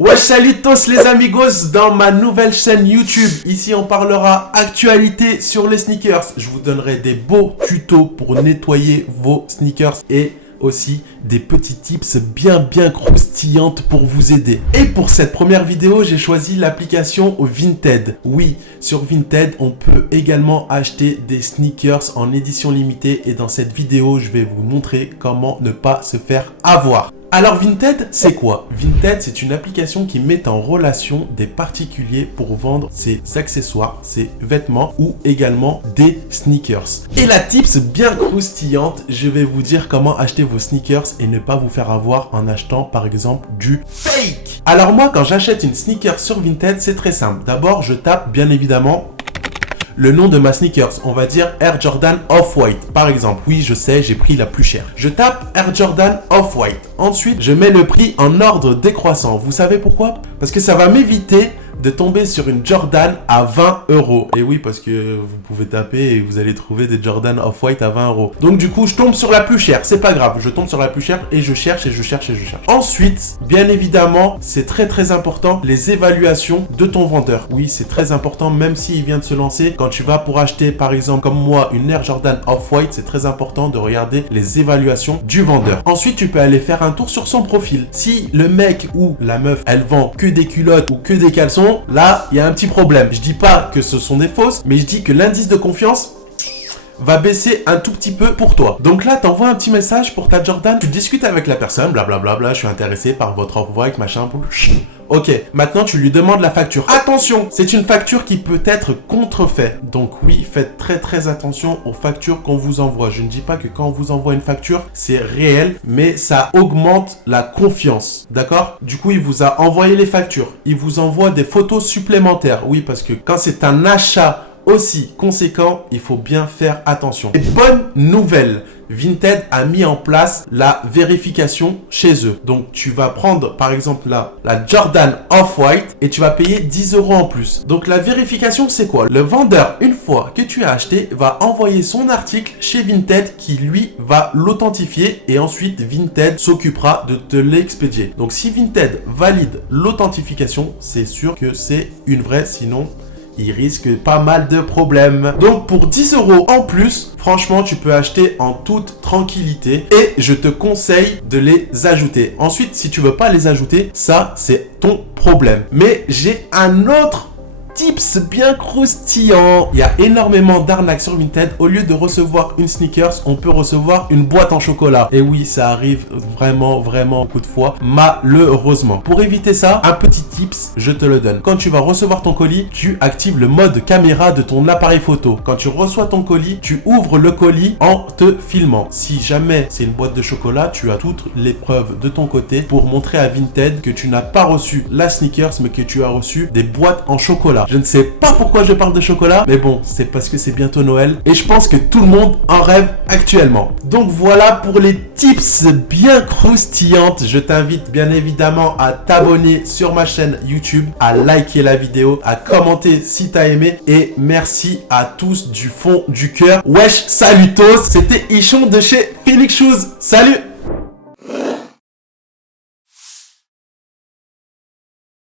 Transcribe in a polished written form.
Ouais, salut tous les amigos dans ma nouvelle chaîne YouTube. Ici, on parlera actualité sur les sneakers. Je vous donnerai des beaux tutos pour nettoyer vos sneakers et aussi des petits tips bien croustillantes pour vous aider. Et pour cette première vidéo, j'ai choisi l'application Vinted. Oui, sur Vinted, on peut également acheter des sneakers en édition limitée et dans cette vidéo, je vais vous montrer comment ne pas se faire avoir. Alors Vinted, c'est quoi? Vinted, c'est une application qui met en relation des particuliers pour vendre ses accessoires, ses vêtements ou également des sneakers. Et la tips bien croustillante, je vais vous dire comment acheter vos sneakers et ne pas vous faire avoir en achetant par exemple du fake. Alors moi, quand j'achète une sneaker sur Vinted, c'est très simple. D'abord, je tape bien évidemment le nom de ma sneakers, on va dire Air Jordan Off-White. Par exemple, oui, je sais, j'ai pris la plus chère. Je tape Air Jordan Off-White. Ensuite, je mets le prix en ordre décroissant. Vous savez pourquoi? Parce que ça va m'éviter de tomber sur une Jordan à 20 €. Et oui, parce que vous pouvez taper et vous allez trouver des Jordan Off-White à 20 €. Donc du coup, je tombe sur la plus chère. C'est pas grave, je tombe sur la plus chère et je cherche et je cherche et je cherche. Ensuite, bien évidemment, c'est très important, les évaluations de ton vendeur. Oui, c'est très important, même s'il vient de se lancer. Quand tu vas pour acheter, par exemple, comme moi, une Air Jordan Off-White, c'est très important de regarder les évaluations du vendeur. Ensuite, tu peux aller faire un tour sur son profil. Si le mec ou la meuf, elle vend que des culottes ou que des caleçons, là, il y a un petit problème. Je dis pas que ce sont des fausses, mais je dis que l'indice de confiance va baisser un tout petit peu pour toi. Donc là, t'envoies un petit message pour ta Jordan, tu discutes avec la personne, blablabla, je suis intéressé par votre Off-White, machin. Ok, maintenant tu lui demandes la facture. Attention, c'est une facture qui peut être contrefaite. Donc oui, faites très attention aux factures qu'on vous envoie. Je ne dis pas que quand on vous envoie une facture, c'est réel, mais ça augmente la confiance. D'accord? Du coup, il vous a envoyé les factures. Il vous envoie des photos supplémentaires. Oui, parce que quand c'est un achat aussi conséquent, il faut bien faire attention. Et bonne nouvelle, Vinted a mis en place la vérification chez eux. Donc, tu vas prendre, par exemple, la Jordan Off-White et tu vas payer 10 € en plus. Donc, la vérification, c'est quoi? Le vendeur, une fois que tu as acheté, va envoyer son article chez Vinted qui, lui, va l'authentifier et ensuite, Vinted s'occupera de te l'expédier. Donc, si Vinted valide l'authentification, c'est sûr que c'est une vraie, sinon il risque pas mal de problèmes. Donc pour 10 € en plus, franchement, tu peux acheter en toute tranquillité et je te conseille de les ajouter. Ensuite, si tu veux pas les ajouter, ça c'est ton problème. Mais j'ai un autre tips bien croustillant. Il y a énormément d'arnaques sur Vinted. Au lieu de recevoir une sneakers, on peut recevoir une boîte en chocolat. Et oui, ça arrive vraiment beaucoup de fois, malheureusement. Pour éviter ça, un petit tips, je te le donne. Quand tu vas recevoir ton colis, tu actives le mode caméra de ton appareil photo. Quand tu reçois ton colis, tu ouvres le colis en te filmant. Si jamais c'est une boîte de chocolat, tu as toutes les preuves de ton côté pour montrer à Vinted que tu n'as pas reçu la sneakers, mais que tu as reçu des boîtes en chocolat. Je ne sais pas pourquoi je parle de chocolat, mais bon, c'est parce que c'est bientôt Noël et je pense que tout le monde en rêve actuellement. Donc voilà pour les tips bien croustillantes. Je t'invite bien évidemment à t'abonner sur ma chaîne YouTube, à liker la vidéo, à commenter si t'as aimé et merci à tous du fond du cœur. Wesh, salutos, c'était Ichon de chez Phoenix Shoes. Salut!